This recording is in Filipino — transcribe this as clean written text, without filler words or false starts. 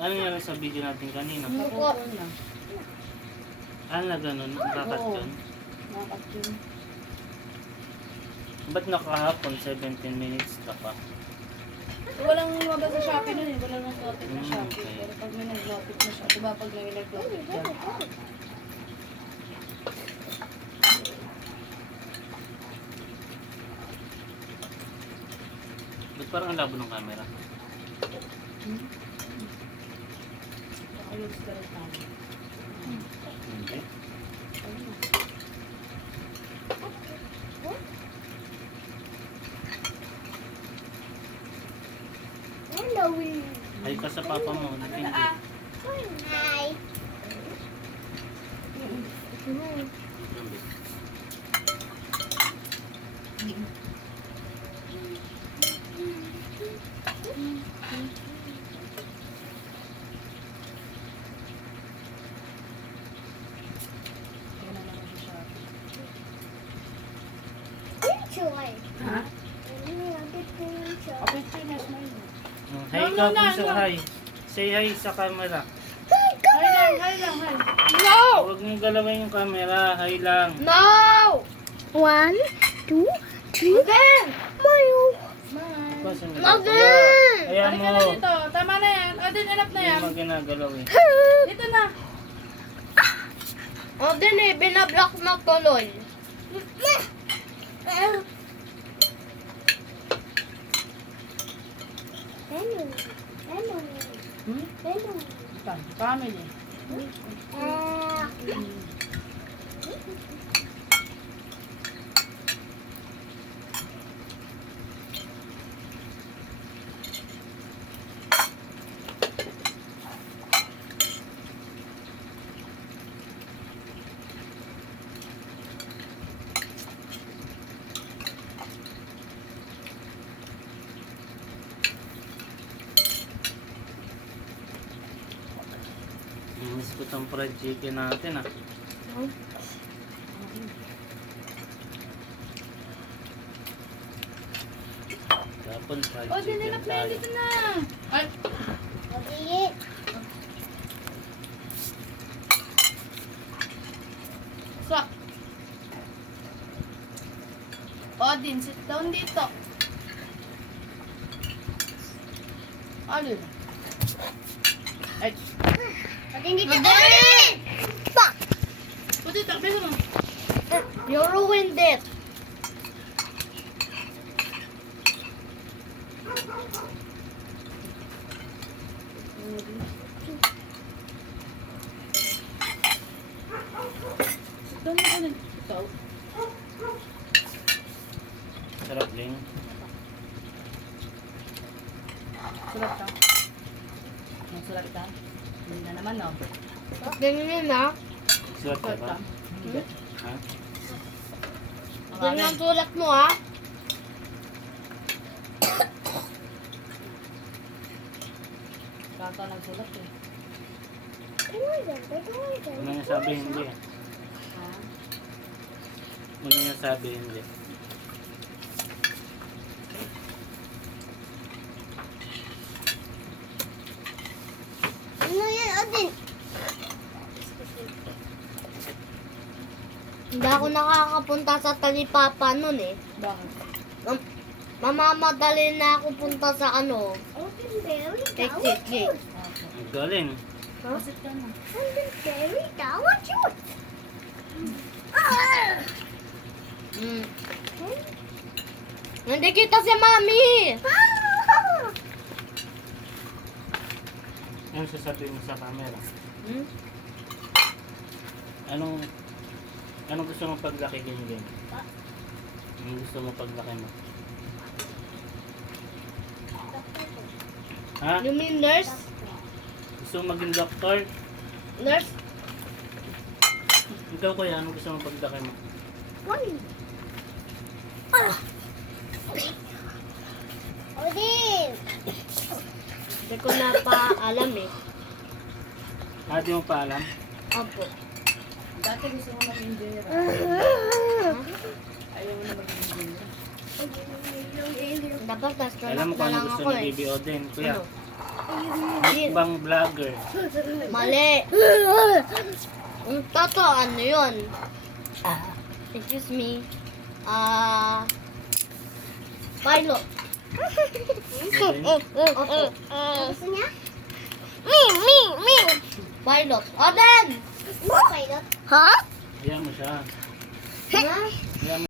Ano nangyari sa video natin kanina? Nakuha na. Ano na ganun? Nakakat Oo. yun? Nakakat yun. Ba't nakahapon 17 minutes ka pa? Walang lumabas sa Shopee nun eh. Walang nag-notif na Shopee. Okay. Pero pag may nag-notif na siya, diba pag may nag-notif dyan? Ba't parang ang labo ng camera? Ayos ka rin tayo. Hindi. Ay ka sa papa mo. Hindi. Hi. Wala naman sa Shopee. Enjoy. Ha? Enjoy. Okay, Chinese na yun. Hi ka po sa hi. Say hi sa camera. Hi lang, hi lang, hi. No! Huwag mong galawin yung camera. Hi lang. No! 1, 2, 3. Again! Mayo. Smile. Kasi Again! Ayan Halika mo. na dito. Tama na yan. Odin, enough na Hindi yan. mo ginagalaw eh. Dito na. O din eh, binablock na tuloy. Hello. Hello. Hmm? Hello. Family. Miss ko tong fried chicken natin ah. Kapon fried Odin, chicken enough na yan. tayo. Dito na. Ay, Okay. sak. Odin, sit down dito. Alin? Ay, Odin dito. Odin! Fuck! Odin, takbin mo. You ruined it. Sit down na, Odin. Ikaw. Sarap din. Sulat ka. Magsulat ka. Hindi na naman, no? Ganyan na. Sulat ka Sulat ba? ka. Hindi. Ha? Ganyan ang sulat mo ha. Kaka nagsulat eh. Ano niya sabi hindi ah. Ha? Ano niya sabi hindi. Ano yan, Odin? Hindi ako nakakapunta sa Talipapa nun eh. Bakit? Mamamadali na ako punta sa ano. Kay Kiki. Okay. Ang galing. Sit ka na. Mm. Hindi kita si Mami. Ano sasabihin mo sa camera? Hmm? Anong gusto mo paglaki ganyan? Anong gusto mo paglaki mo? Ha? You mean nurse? Gusto mo maging doktor? Nurse? Ikaw kuya, anong gusto mo paglaki mo? Odin! Hindi ko na pa alam eh. Di mo pa alam? Opo. Dati gusto mo maging engineer. Ayaw mo na maging engineer. Dapat Alam astronaut mo na kung ano lang gusto ako ni eh. Bibi Oden, kuya. Ano? Mukbang vlogger. Mali. Ang totoo, ano yun? Excuse me. Pilot. Opo. Gusto niya? Me. Pilot. Oden! Pilot? Ayan mo siya. Ha? Ayan mo